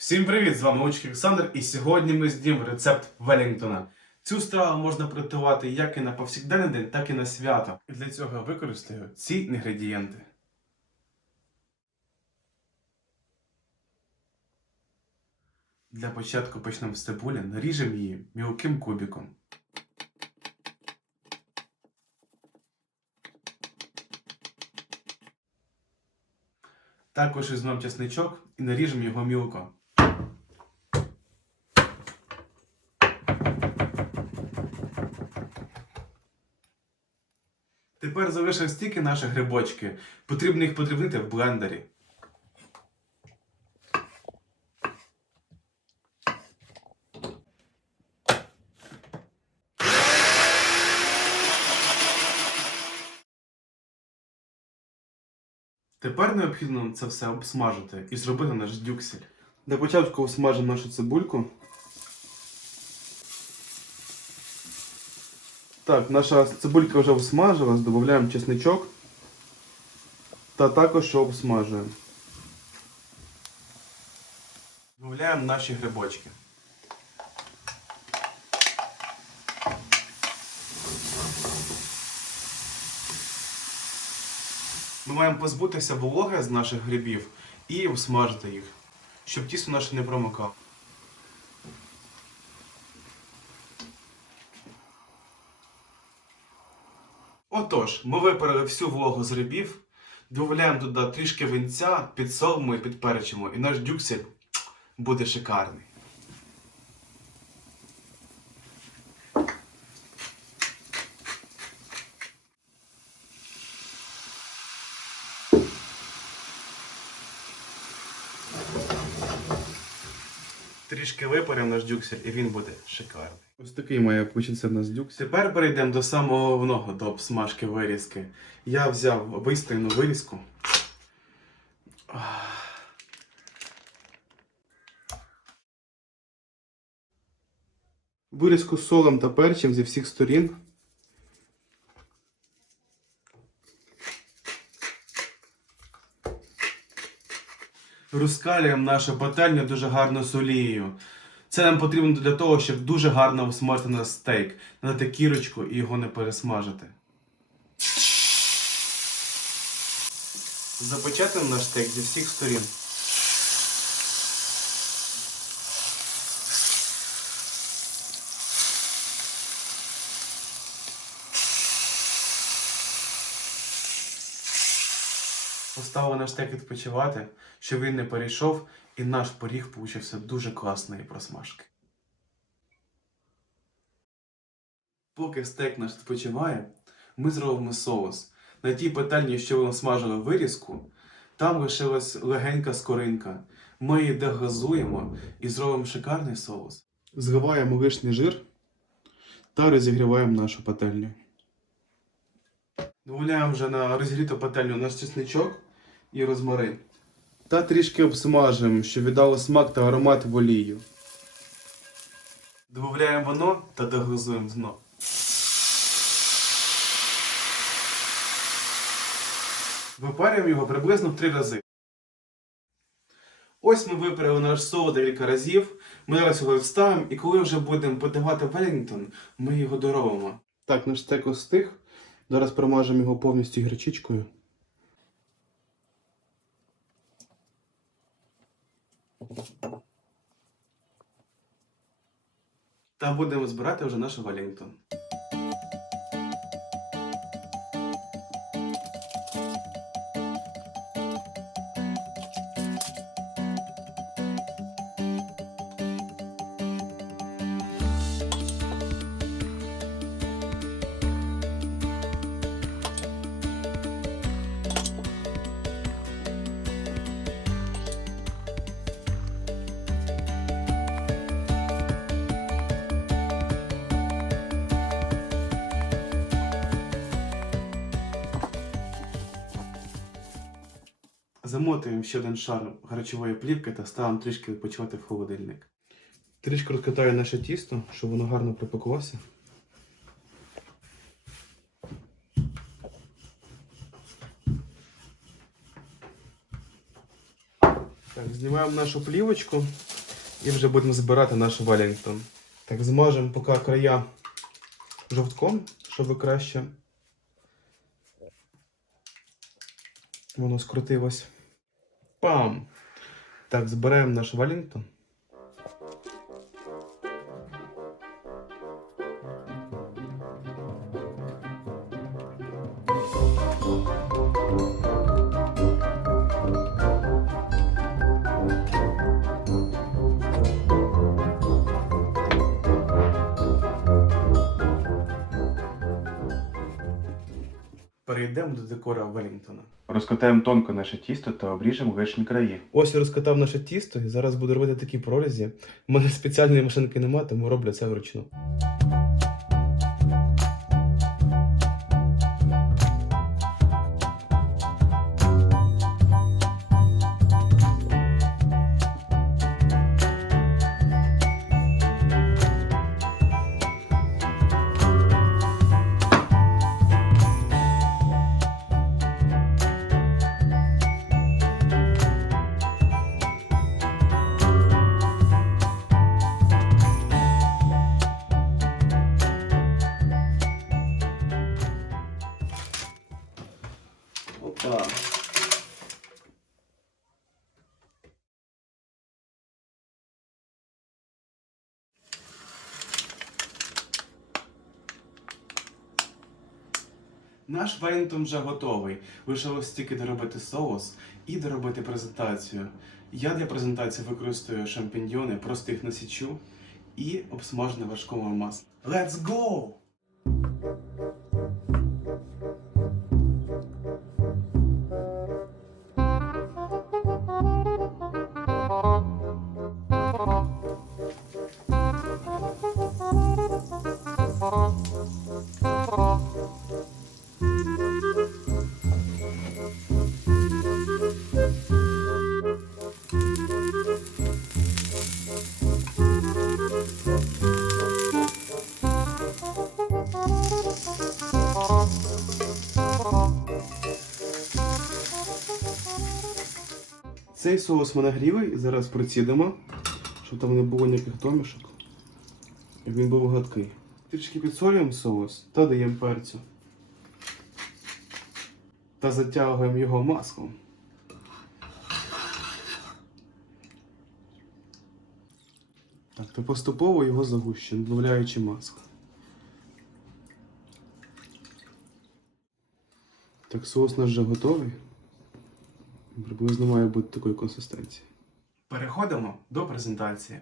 Всім привіт! З вами Учик Олександр, і сьогодні ми знімемо рецепт Велінгтона. Цю страву можна приготувати як і на повсякденний день, так і на свято. І для цього я використаю ці інгредієнти. Для початку почнемо з цибулі, наріжемо її мілким кубиком. Також візьмемо чесничок і наріжемо його мілко. Тепер залишилось тільки наші грибочки. Потрібно їх подрібнити в блендері. Тепер необхідно це все обсмажити і зробити наш дюксель. Для початку обсмажимо нашу цибульку. Так, наша цибулька вже обсмажилась, додаємо чесничок та також обсмажуємо. Додаємо наші грибочки. Ми маємо позбутися вологи з наших грибів і обсмажити їх, щоб тісто наше не промокало. Отож, ми випарили всю вологу з грибів, додаємо туди трішки винця, підсолимо і підперчимо, і наш дюксель буде шикарний. Трішки випаримо наш дюксель і він буде шикарний. Ось такий має получитися в нас. Тепер перейдемо до самого головного, до обсмажки вирізки. Я взяв вистояну вирізку. Вирізку з солом та перчем зі всіх сторін. Розкалюємо нашу пательню дуже гарно з олією. Це нам потрібно для того, щоб дуже гарно обсмажити наш стейк, надати кірочку і його не пересмажити. Запечатаємо наш стейк зі всіх сторін. Поставили наш стейк відпочивати, щоб він не перейшов, і наш поріг получився дуже класної просмажки. Поки стейк наш відпочиває, ми зробимо соус. На тій пательні, що ми смажили вирізку, там лишилась легенька скоринка. Ми її дегазуємо і зробимо шикарний соус. Зливаємо лишній жир та розігріваємо нашу пательню. Додаємо вже на розігріту пательню наш чесничок і розмарин. Та трішки обсмажимо, щоб віддало смак та аромат в олію. Додаємо воно та дегазуємо дно. Випарюємо його приблизно в три рази. Ось ми випарили наш соус декілька разів. Ми зараз його відставимо і коли вже будемо подавати Велінгтон, ми його доробимо. Так, наш стейк остиг. Зараз промажемо його повністю гірчичкою. Та будемо збирати вже наш Велінгтон. Замотуємо ще один шар харчової плівки та ставимо трішки відпочивати в холодильник. Трішки розкатаю наше тісто, щоб воно гарно припеклося. Так, знімаємо нашу плівочку і вже будемо збирати наш Велінгтон. Так, змажемо поки края жовтком, щоб краще воно скрутилось. Пам! Так, збираємо наш Велінгтон. Перейдемо до декора Велінгтона. Розкатаємо тонко наше тісто та обріжемо вишні краї. Ось я розкатав наше тісто і зараз буду робити такі прорізі. У мене спеціальної машинки немає, тому роблю це вручну. Опа. Наш Велінгтон вже готовий. Лишилось тільки доробити соус і доробити презентацію. Я для презентації використовую шампіньйони, просто їх насічу і обсмажу на важкому маслі. Let's go! Цей соус ми нагріли і зараз процідимо, щоб там не було ніяких домішок. І він був гладкий. Трішки підсолюємо соус та даємо перцю. Та затягуємо його маслом. Так, та поступово його загущуємо, додаючи масло. Так, соус наш вже готовий. Приблизно має бути такої консистенції. Переходимо до презентації.